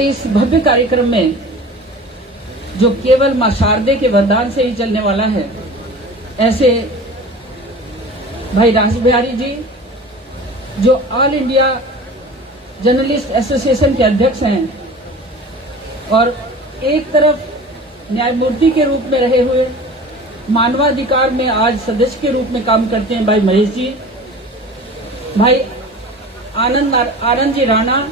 इस भव्य कार्यक्रम में जो केवल मां शारदे के वरदान से ही चलने वाला है, ऐसे भाई रास बिहारी जी जो ऑल इंडिया जर्नलिस्ट एसोसिएशन के अध्यक्ष हैं और एक तरफ न्यायमूर्ति के रूप में रहे हुए मानवाधिकार में आज सदस्य के रूप में काम करते हैं भाई महेश जी, भाई आनंद जी राणा,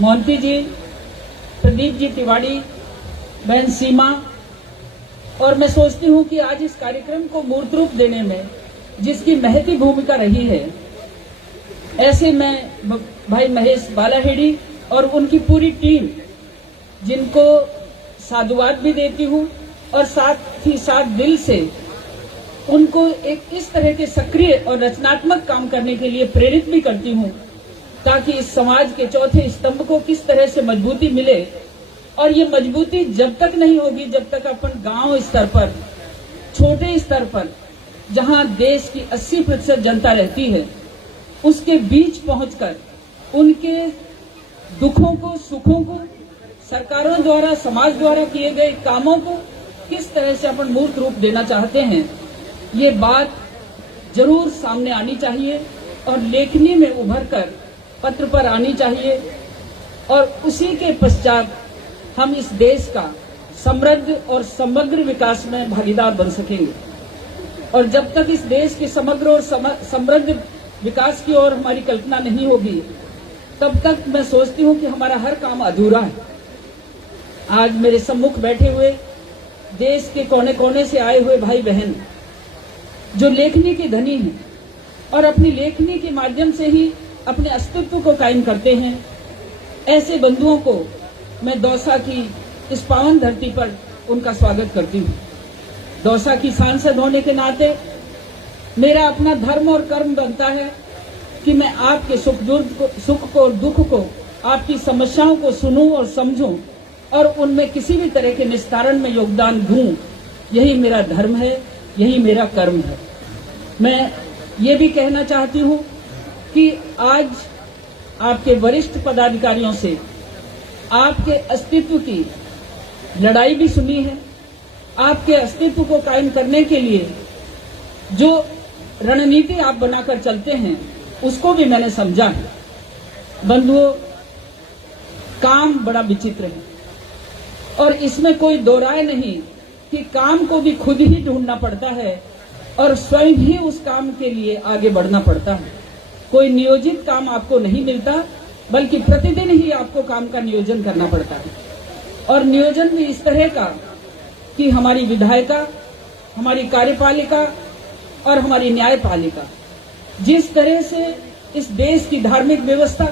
मोहंती जी, प्रदीप जी तिवारी, बहन सीमा, और मैं सोचती हूं कि आज इस कार्यक्रम को मूर्त रूप देने में जिसकी महती भूमिका रही है, ऐसे मैं भाई महेश बालाहेड़ी और उनकी पूरी टीम, जिनको साधुवाद भी देती हूं और साथ ही साथ दिल से उनको एक इस तरह के सक्रिय और रचनात्मक काम करने के लिए प्रेरित भी करती हूं, ताकि इस समाज के चौथे स्तंभ को किस तरह से मजबूती मिले। और ये मजबूती जब तक नहीं होगी जब तक अपन गांव स्तर पर, छोटे स्तर पर, जहां देश की 80% जनता रहती है, उसके बीच पहुंचकर उनके दुखों को, सुखों को, सरकारों द्वारा, समाज द्वारा किए गए कामों को किस तरह से अपन मूर्त रूप देना चाहते हैं, ये बात जरूर सामने आनी चाहिए और लेखनी में उभर कर पत्र पर आनी चाहिए। और उसी के पश्चात हम इस देश का समृद्ध और समग्र विकास में भागीदार बन सकेंगे। और जब तक इस देश के समग्र और समृद्ध विकास की ओर हमारी कल्पना नहीं होगी, तब तक मैं सोचती हूं कि हमारा हर काम अधूरा है। आज मेरे सम्मुख बैठे हुए देश के कोने कोने से आए हुए भाई बहन जो लेखनी के धनी हैं और अपनी लेखनी के माध्यम से ही अपने अस्तित्व को कायम करते हैं, ऐसे बंधुओं को मैं दौसा की इस पावन धरती पर उनका स्वागत करती हूँ। दौसा की सांसद होने के नाते मेरा अपना धर्म और कर्म बनता है कि मैं आपके सुख को और दुख को, आपकी समस्याओं को सुनूं और समझूं और उनमें किसी भी तरह के निस्तारण में योगदान दूं। यही मेरा धर्म है, यही मेरा कर्म है। मैं ये भी कहना चाहती हूँ कि आज आपके वरिष्ठ पदाधिकारियों से आपके अस्तित्व की लड़ाई भी सुनी है। आपके अस्तित्व को कायम करने के लिए जो रणनीति आप बनाकर चलते हैं, उसको भी मैंने समझा है। बंधुओं, काम बड़ा विचित्र है और इसमें कोई दो राय नहीं कि काम को भी खुद ही ढूंढना पड़ता है और स्वयं ही उस काम के लिए आगे बढ़ना पड़ता है। कोई नियोजित काम आपको नहीं मिलता, बल्कि प्रतिदिन ही आपको काम का नियोजन करना पड़ता है। और नियोजन भी इस तरह का कि हमारी विधायिका, हमारी कार्यपालिका और हमारी न्यायपालिका जिस तरह से इस देश की धार्मिक व्यवस्था,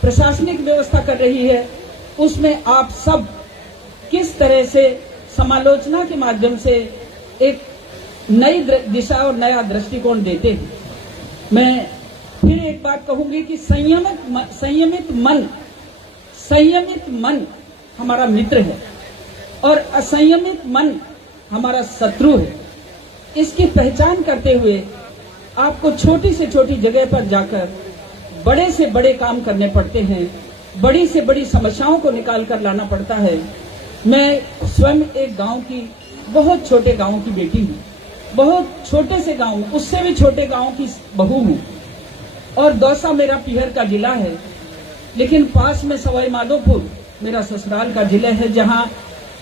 प्रशासनिक व्यवस्था कर रही है, उसमें आप सब किस तरह से समालोचना के माध्यम से एक नई दिशा और नया दृष्टिकोण देते हैं। मैं फिर एक बात कहूंगी कि संयमित मन हमारा मित्र है और असंयमित मन हमारा शत्रु है। इसकी पहचान करते हुए आपको छोटी से छोटी जगह पर जाकर बड़े से बड़े काम करने पड़ते हैं, बड़ी से बड़ी समस्याओं को निकाल कर लाना पड़ता है। मैं स्वयं एक गांव की, बहुत छोटे गांव की बेटी हूँ, बहुत छोटे से गांव, उससे भी छोटे गांव की बहू हूँ। और दौसा मेरा पीहर का जिला है, लेकिन पास में सवाई माधोपुर मेरा ससुराल का जिला है, जहां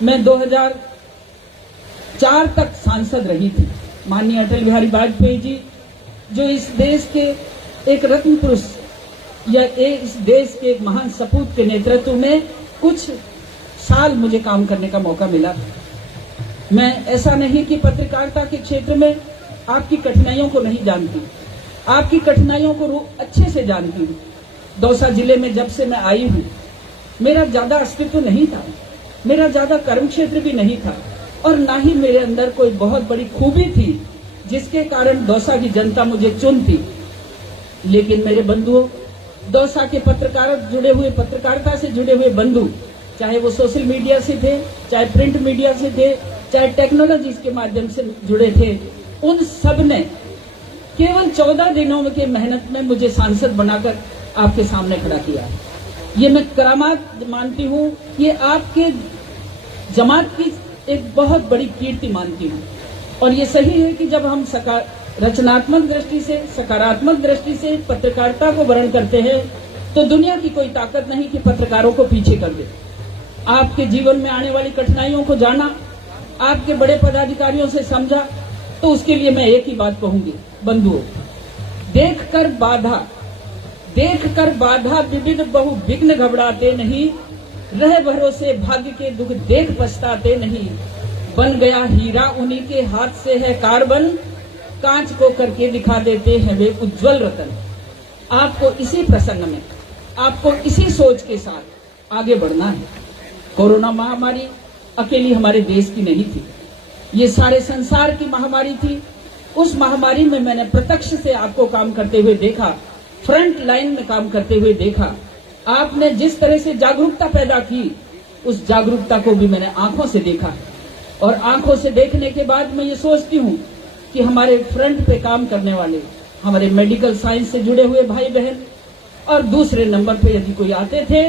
मैं 2004 तक सांसद रही थी। माननीय अटल बिहारी वाजपेयी जी, जो इस देश के एक रत्न पुरुष या इस देश के एक महान सपूत के नेतृत्व में कुछ साल मुझे काम करने का मौका मिला। मैं ऐसा नहीं कि पत्रकारिता के क्षेत्र में आपकी कठिनाइयों को नहीं जानती, आपकी कठिनाइयों को अच्छे से जानती हूँ। दौसा जिले में जब से मैं आई हूँ, मेरा ज्यादा अस्तित्व नहीं था, मेरा ज्यादा कर्म क्षेत्र भी नहीं था और ना ही मेरे अंदर कोई बहुत बड़ी खूबी थी जिसके कारण दौसा की जनता मुझे चुनती। लेकिन मेरे बंधुओं, दौसा के पत्रकारिता से जुड़े हुए बंधु, चाहे वो सोशल मीडिया से थे, चाहे प्रिंट मीडिया से थे, चाहे टेक्नोलॉजी के माध्यम से जुड़े थे, उन सब ने केवल 14 दिनों के मेहनत में मुझे सांसद बनाकर आपके सामने खड़ा किया। ये मैं करामात मानती हूँ, ये आपके जमात की एक बहुत बड़ी कीर्ति मानती हूँ। और ये सही है कि जब हम रचनात्मक दृष्टि से, सकारात्मक दृष्टि से पत्रकारिता को वर्ण करते हैं तो दुनिया की कोई ताकत नहीं कि पत्रकारों को पीछे कर दे। आपके जीवन में आने वाली कठिनाइयों को जाना, आपके बड़े पदाधिकारियों से समझा, तो उसके लिए मैं एक ही बात कहूंगी, बंधुओं, देखकर बाधा विविध बहु विघ्न घबराते नहीं, रह भरोसे भाग्य के दुख देख पछताते नहीं, बन गया हीरा उन्हीं के हाथ से है कार्बन, कांच को करके दिखा देते हैं वे उज्जवल रतन। आपको इसी प्रसंग में, आपको इसी सोच के साथ आगे बढ़ना है। कोरोना महामारी अकेली हमारे देश की नहीं थी, ये सारे संसार की महामारी थी। उस महामारी में मैंने प्रत्यक्ष से आपको काम करते हुए देखा, फ्रंट लाइन में काम करते हुए देखा। आपने जिस तरह से जागरूकता पैदा की, उस जागरूकता को भी मैंने आंखों से देखा है। और आंखों से देखने के बाद मैं ये सोचती हूँ कि हमारे फ्रंट पे काम करने वाले, हमारे मेडिकल साइंस से जुड़े हुए भाई बहन, और दूसरे नंबर पे यदि कोई आते थे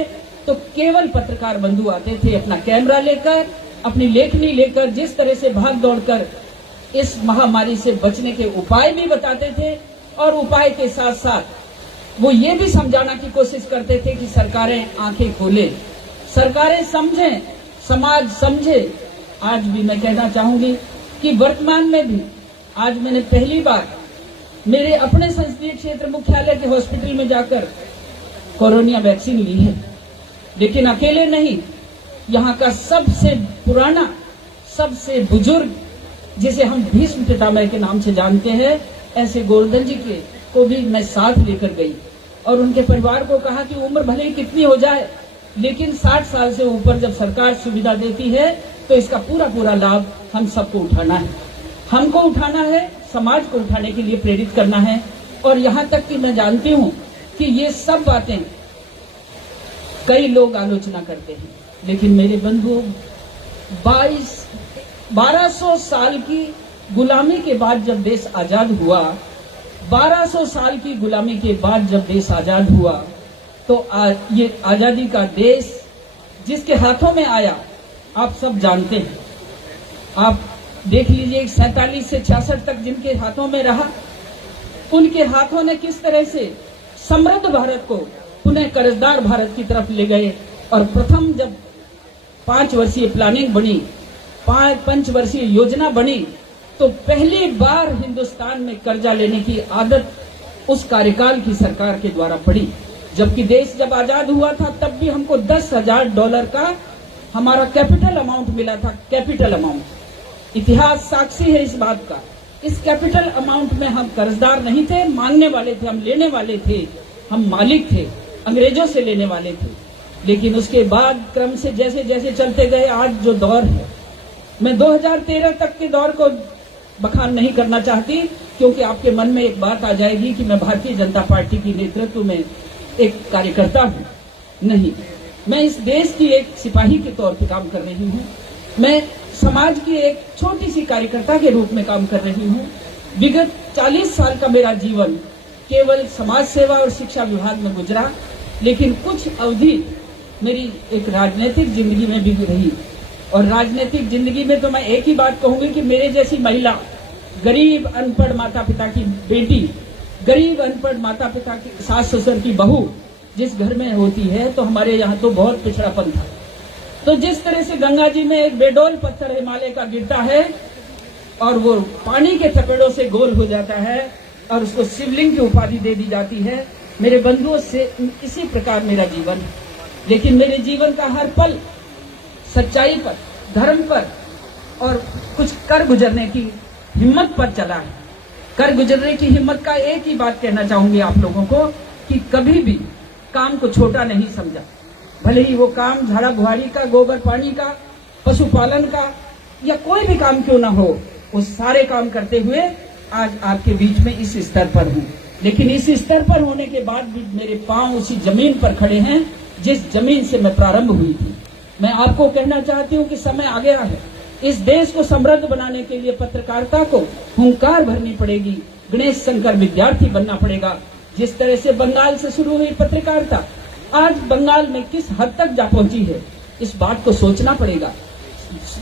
तो केवल पत्रकार बंधु आते थे, अपना कैमरा लेकर, अपनी लेखनी लेकर, जिस तरह से भाग दौड़कर इस महामारी से बचने के उपाय भी बताते थे। और उपाय के साथ साथ वो ये भी समझाना की कोशिश करते थे कि सरकारें आंखें खोलें, सरकारें समझें, समाज समझे। आज भी मैं कहना चाहूंगी कि वर्तमान में भी आज मैंने पहली बार मेरे अपने संसदीय क्षेत्र मुख्यालय के हॉस्पिटल में जाकर कोरोना वैक्सीन ली है। लेकिन अकेले नहीं, यहाँ का सबसे पुराना, सबसे बुजुर्ग, जिसे हम भीष्म पितामह के नाम से जानते हैं, ऐसे गोवर्धन जी के को भी मैं साथ लेकर गई और उनके परिवार को कहा कि उम्र भले ही कितनी हो जाए, लेकिन 60 साल से ऊपर जब सरकार सुविधा देती है तो इसका पूरा पूरा लाभ हम सबको उठाना है। हमको उठाना है, समाज को उठाने के लिए प्रेरित करना है। और यहाँ तक कि मैं जानती हूँ कि ये सब बातें कई लोग आलोचना करते हैं, लेकिन मेरे बंधुओं, 1200 साल की गुलामी के बाद जब देश आजाद हुआ, 1200 साल की गुलामी के बाद जब देश आजाद हुआ, तो ये आजादी का देश जिसके हाथों में आया, आप सब जानते हैं। आप देख लीजिए 47 से 66 तक जिनके हाथों में रहा, उनके हाथों ने किस तरह से समृद्ध भारत को पुनः कर्जदार भारत की तरफ ले गए। और प्रथम जब 5 वर्षीय प्लानिंग बनी, 5 वर्षीय योजना बनी, तो पहली बार हिंदुस्तान में कर्जा लेने की आदत उस कार्यकाल की सरकार के द्वारा पड़ी। जबकि देश जब आजाद हुआ था तब भी हमको $10,000 का हमारा कैपिटल अमाउंट मिला था, कैपिटल अमाउंट। इतिहास साक्षी है इस बात का। इस कैपिटल अमाउंट में हम कर्जदार नहीं थे, मांगने वाले थे, हम लेने वाले थे, हम मालिक थे, अंग्रेजों से लेने वाले थे। लेकिन उसके बाद क्रम से जैसे जैसे चलते गए, आज जो दौर है, मैं 2013 तक के दौर को बखान नहीं करना चाहती, क्योंकि आपके मन में एक बात आ जाएगी कि मैं भारतीय जनता पार्टी की नेतृत्व में एक कार्यकर्ता हूँ। नहीं, मैं इस देश की एक सिपाही के तौर पे काम कर रही हूँ। मैं समाज की एक छोटी सी कार्यकर्ता के रूप में काम कर रही हूँ। विगत 40 साल का मेरा जीवन केवल समाज सेवा और शिक्षा विभाग में गुजरा, लेकिन कुछ अवधि मेरी एक राजनीतिक जिंदगी में भी रही। और राजनीतिक जिंदगी में तो मैं एक ही बात कहूंगी कि मेरे जैसी महिला, गरीब अनपढ़ माता पिता की बेटी, गरीब अनपढ़ माता पिता की सास ससुर की बहू जिस घर में होती है, तो हमारे यहाँ तो बहुत पिछड़ापन था। तो जिस तरह से गंगा जी में एक बेडोल पत्थर हिमालय का गिरता है और वो पानी के थपेड़ों से गोल हो जाता है और उसको शिवलिंग की उपाधि दे दी जाती है, मेरे बंधुओं से इसी प्रकार मेरा जीवन है। लेकिन मेरे जीवन का हर पल सच्चाई पर, धर्म पर और कुछ कर गुजरने की हिम्मत पर चला है। कर गुजरने की हिम्मत का एक ही बात कहना चाहूंगी आप लोगों को कि कभी भी काम को छोटा नहीं समझा। भले ही वो काम झाड़ा बुहारी का, गोबर पानी का, पशुपालन का या कोई भी काम क्यों ना हो, वो सारे काम करते हुए आज आपके बीच में इस स्तर पर हूँ। लेकिन इस स्तर पर होने के बाद भी मेरे पांव उसी जमीन पर खड़े हैं जिस जमीन से मैं प्रारंभ हुई थी। मैं आपको कहना चाहती हूँ कि समय आ गया है। इस देश को समृद्ध बनाने के लिए पत्रकारिता को हुंकार भरनी पड़ेगी, गणेश शंकर विद्यार्थी बनना पड़ेगा। जिस तरह से बंगाल से शुरू हुई पत्रकारिता आज बंगाल में किस हद तक जा पहुंची है, इस बात को सोचना पड़ेगा।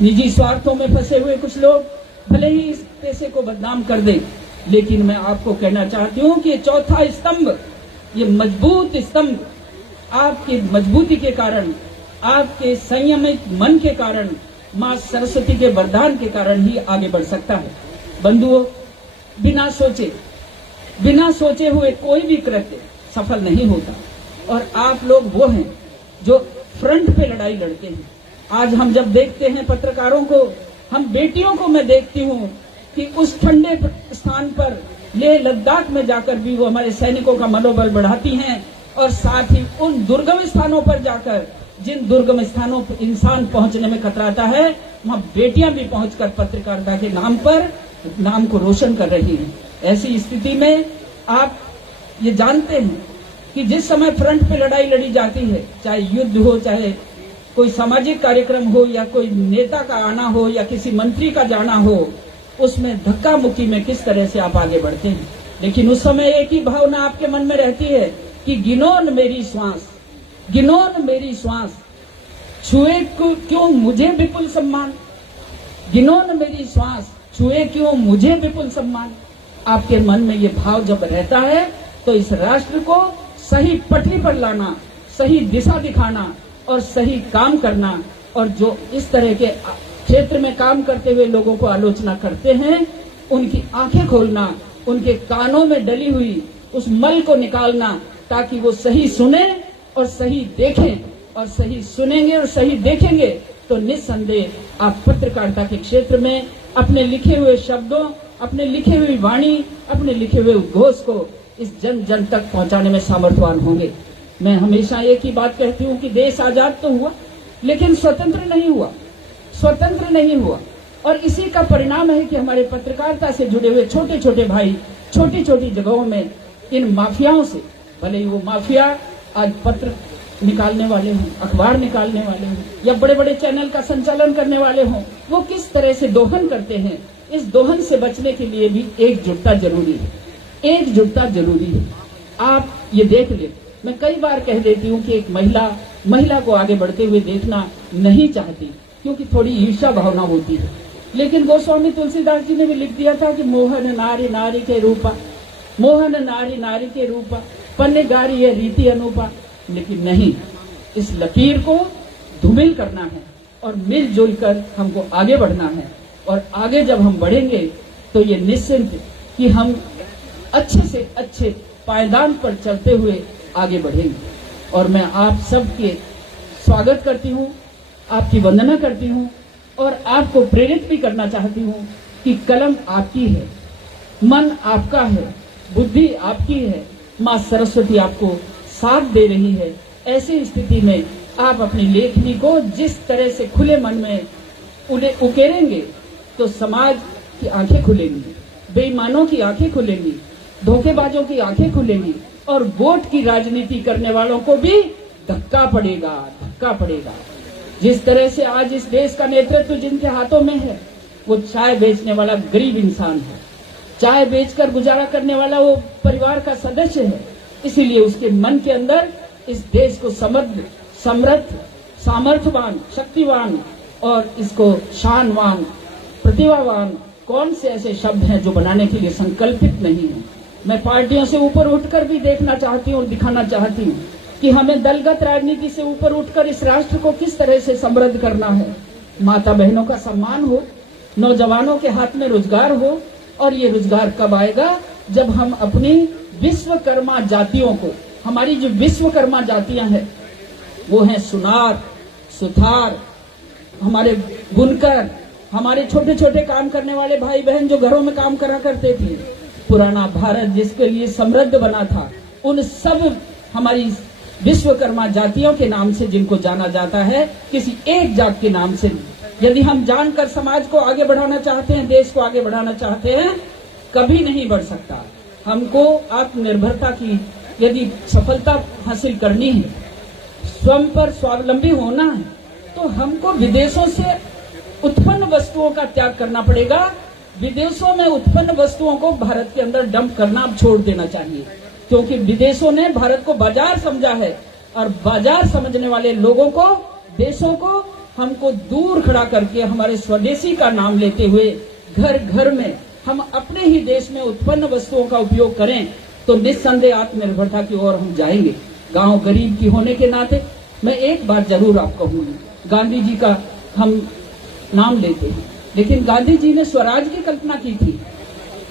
निजी स्वार्थों में फंसे हुए कुछ लोग भले ही इस पैसे को बदनाम कर दें, लेकिन मैं आपको कहना चाहती हूं कि ये चौथा स्तंभ, ये मजबूत स्तंभ आपकी मजबूती के कारण, आपके संयमित मन के कारण, मां सरस्वती के वरदान के कारण ही आगे बढ़ सकता है। बंधुओं, बिना सोचे हुए कोई भी कृत्य सफल नहीं होता, और आप लोग वो हैं जो फ्रंट पे लड़ाई लड़ते हैं। आज हम जब देखते हैं पत्रकारों को, हम बेटियों को मैं देखती हूँ कि उस ठंडे स्थान पर लेह लद्दाख में जाकर भी वो हमारे सैनिकों का मनोबल बढ़ाती हैं, और साथ ही उन दुर्गम स्थानों पर जाकर, जिन दुर्गम स्थानों पर इंसान पहुंचने में कतराता है, वहां बेटियां भी पहुंचकर पत्रकारिता के नाम पर नाम को रोशन कर रही हैं। ऐसी स्थिति में आप ये जानते हैं कि जिस समय फ्रंट पे लड़ाई लड़ी जाती है, चाहे युद्ध हो, चाहे कोई सामाजिक कार्यक्रम हो, या कोई नेता का आना हो, या किसी मंत्री का जाना हो, उसमें धक्का मुक्की में किस तरह से आप आगे बढ़ते हैं। लेकिन उस समय एक ही भावना आपके मन में रहती है कि गिनोन मेरी श्वास, गिनोन मेरी श्वास, छुए क्यों मुझे विपुल सम्मान, गिनोन मेरी श्वास, छुए क्यों मुझे विपुल सम्मान। आपके मन में ये भाव जब रहता है तो इस राष्ट्र को सही पटरी पर लाना, सही दिशा दिखाना और सही काम करना, और जो इस तरह के क्षेत्र में काम करते हुए लोगों को आलोचना करते हैं, उनकी आंखें खोलना, उनके कानों में डली हुई उस मल को निकालना, ताकि वो सही सुने और सही देखें, और सही सुनेंगे और सही देखेंगे तो निस्संदेह आप पत्रकारिता के क्षेत्र में अपने लिखे हुए शब्दों, अपने लिखे हुई वाणी, अपने लिखे हुए उद्घोष को इस जन जन तक पहुंचाने में सामर्थ्यवान होंगे। मैं हमेशा एक ही बात कहती हूँ कि देश आजाद तो हुआ, लेकिन स्वतंत्र नहीं हुआ, स्वतंत्र नहीं हुआ। और इसी का परिणाम है कि हमारे पत्रकारिता से जुड़े हुए छोटे छोटे भाई छोटी छोटी जगहों में इन माफियाओं से, भले ही वो माफिया आज पत्र निकालने वाले हों, अखबार निकालने वाले हों, या बड़े बड़े चैनल का संचालन करने वाले हों, वो किस तरह से दोहन करते हैं, इस दोहन से बचने के लिए भी एकजुटता जरूरी है, एकजुटता जरूरी है। आप ये देख ले, मैं कई बार कह देती हूँ कि एक महिला को आगे बढ़ते हुए देखना नहीं चाहती, क्योंकि थोड़ी ईर्ष्या भावना होती है। लेकिन गोस्वामी तुलसीदास जी ने भी लिख दिया था कि मोहन नारी नारी के रूपा, मोहन नारी नारी के रूपा, पन्ने गारी है रीति अनुपा। लेकिन नहीं, इस लकीर को धूमिल करना है और मिलजुल कर हमको आगे बढ़ना है। और आगे जब हम बढ़ेंगे तो ये निश्चिंत कि हम अच्छे से अच्छे पायदान पर चलते हुए आगे बढ़ेंगे। और मैं आप सबके स्वागत करती हूँ, आपकी वंदना करती हूँ, और आपको प्रेरित भी करना चाहती हूँ कि कलम आपकी है, मन आपका है, बुद्धि आपकी है, माँ सरस्वती आपको साथ दे रही है। ऐसी स्थिति में आप अपनी लेखनी को जिस तरह से खुले मन में उकेरेंगे तो समाज की आंखें खुलेंगी, बेईमानों की आंखें खुलेंगी, धोखेबाजों की आंखें खुलेंगी, और वोट की राजनीति करने वालों को भी धक्का पड़ेगा, धक्का पड़ेगा। जिस तरह से आज इस देश का नेतृत्व जिनके हाथों में है, वो चाय बेचने वाला गरीब इंसान है, चाय बेचकर गुजारा करने वाला वो परिवार का सदस्य है। इसीलिए उसके मन के अंदर इस देश को समृद्ध, समृद्ध, सामर्थ्यवान, शक्तिवान और इसको शानवान, प्रतिभावान कौन से ऐसे शब्द हैं जो बनाने के लिए संकल्पित नहीं है। मैं पार्टियों से ऊपर उठकर भी देखना चाहती हूँ और दिखाना चाहती हूँ कि हमें दलगत राजनीति से ऊपर उठकर इस राष्ट्र को किस तरह से समृद्ध करना है। माता बहनों का सम्मान हो, नौजवानों के हाथ में रोजगार हो, और ये रोजगार कब आएगा? जब हम अपनी विश्वकर्मा जातियों को, हमारी जो विश्वकर्मा जातियां हैं वो हैं सुनार, सुथार, हमारे बुनकर, हमारे छोटे छोटे काम करने वाले भाई बहन जो घरों में काम करा करते थे। पुराना भारत जिसके लिए समृद्ध बना था, उन सब हमारी विश्वकर्मा जातियों के नाम से जिनको जाना जाता है, किसी एक जात के नाम से। यदि हम जानकर समाज को आगे बढ़ाना चाहते हैं, देश को आगे बढ़ाना चाहते हैं, कभी नहीं बढ़ सकता। हमको आत्मनिर्भरता की यदि सफलता हासिल करनी है, स्वयं पर स्वावलंबी होना है, तो हमको विदेशों से उत्पन्न वस्तुओं का त्याग करना पड़ेगा। विदेशों में उत्पन्न वस्तुओं को भारत के अंदर डंप करना अब छोड़ देना चाहिए, क्योंकि विदेशों ने भारत को बाजार समझा है, और बाजार समझने वाले लोगों को, देशों को हमको दूर खड़ा करके हमारे स्वदेशी का नाम लेते हुए घर घर में हम अपने ही देश में उत्पन्न वस्तुओं का उपयोग करें तो निस्संदेह आत्मनिर्भरता की ओर हम जाएंगे। गांव गरीब की होने के नाते मैं एक बात जरूर आपको कहूंगी, गांधी जी का हम नाम लेते हैं, लेकिन गांधी जी ने स्वराज की कल्पना की थी।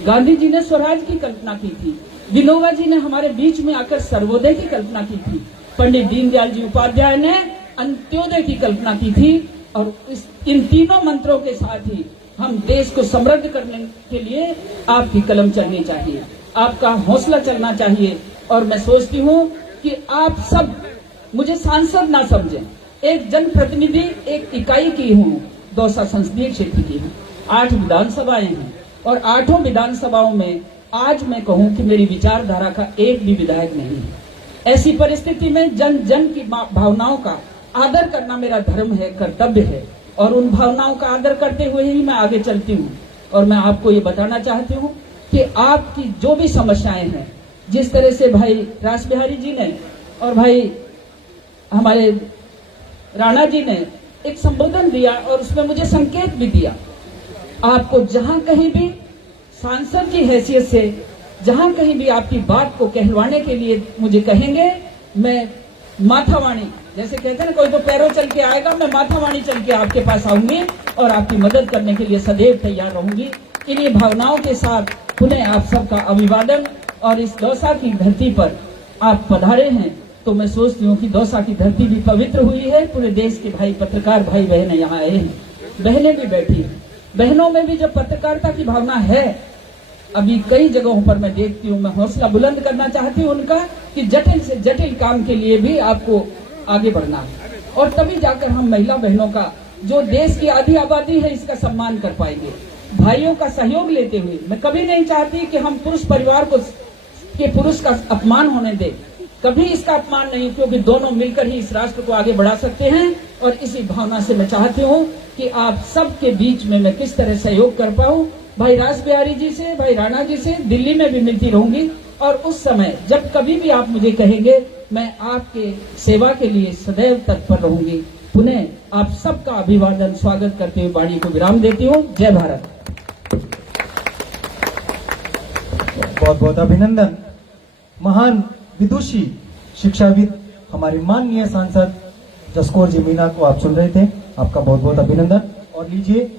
गांधी जी ने स्वराज की कल्पना की थी। विनोबा जी ने हमारे बीच में आकर सर्वोदय की कल्पना की थी। पंडित दीनदयाल जी उपाध्याय ने अंत्योदय की कल्पना की थी। और इन तीनों मंत्रों के साथ ही हम देश को समृद्ध करने के लिए आपकी कलम चलनी चाहिए, आपका हौसला चलना चाहिए। और मैं सोचती हूँ कि आप सब मुझे सांसद ना समझें, एक जनप्रतिनिधि, एक इकाई की हूँ, दौसा संसदीय क्षेत्र की हूँ। 8 विधानसभाएं हैं और 8 विधानसभाओं में आज मैं कहूँ कि मेरी विचारधारा का एक भी विधायक नहीं है। ऐसी परिस्थिति में जन जन की भावनाओं का आदर करना मेरा धर्म है, कर्तव्य है, और उन भावनाओं का आदर करते हुए ही मैं आगे चलती हूँ। और मैं आपको ये बताना चाहती हूँ कि आपकी जो भी समस्याएं हैं, जिस तरह से भाई रास बिहारी जी ने और भाई हमारे राणा जी ने एक संबोधन दिया और उसमें मुझे संकेत भी दिया, आपको जहां कहीं भी सांसद की हैसियत से जहां कहीं भी आपकी बात को कहलवाने के लिए मुझे कहेंगे, मैं माथावाणी, जैसे कहते हैं ना, कोई तो पैरों चल के आएगा, मैं माथावाणी चल के आपके पास आऊंगी और आपकी मदद करने के लिए सदैव तैयार रहूंगी। इन्हीं भावनाओं के साथ पुनः आप सबका अभिवादन। और इस दौसा की धरती पर आप पधारे हैं तो मैं सोचती हूँ कि दौसा की धरती भी पवित्र हुई है। पूरे देश के भाई पत्रकार भाई बहनें यहाँ आए हैं, बहनें भी बैठी हैं। बहनों में भी जब पत्रकारिता की भावना है, अभी कई जगहों पर मैं देखती हूँ, मैं हौसला बुलंद करना चाहती हूँ उनका कि जटिल से जटिल काम के लिए भी आपको आगे बढ़ना है, और तभी जाकर हम महिला बहनों का, जो देश की आधी आबादी है, इसका सम्मान कर पाएंगे। भाइयों का सहयोग लेते हुए मैं कभी नहीं चाहती कि हम पुरुष परिवार को के पुरुष का अपमान होने दें, कभी इसका अपमान नहीं, क्योंकि दोनों मिलकर ही इस राष्ट्र को आगे बढ़ा सकते हैं। और इसी भावना से मैं चाहती हूँ कि आप सबके बीच में मैं किस तरह सहयोग कर पाऊँ। भाई रास बिहारी जी से, भाई राणा जी से दिल्ली में भी मिलती रहूंगी, और उस समय जब कभी भी आप मुझे कहेंगे, मैं आपके सेवा के लिए सदैव तत्पर रहूंगी। पुनः आप सबका अभिवादन, स्वागत करते हुए वाणी को विराम देती हूँ। जय भारत। बहुत बहुत अभिनंदन। महान विदुषी, शिक्षाविद, हमारे माननीय सांसद जसकौर जी मीणा को आप सुन रहे थे, आपका बहुत बहुत अभिनंदन। और लीजिए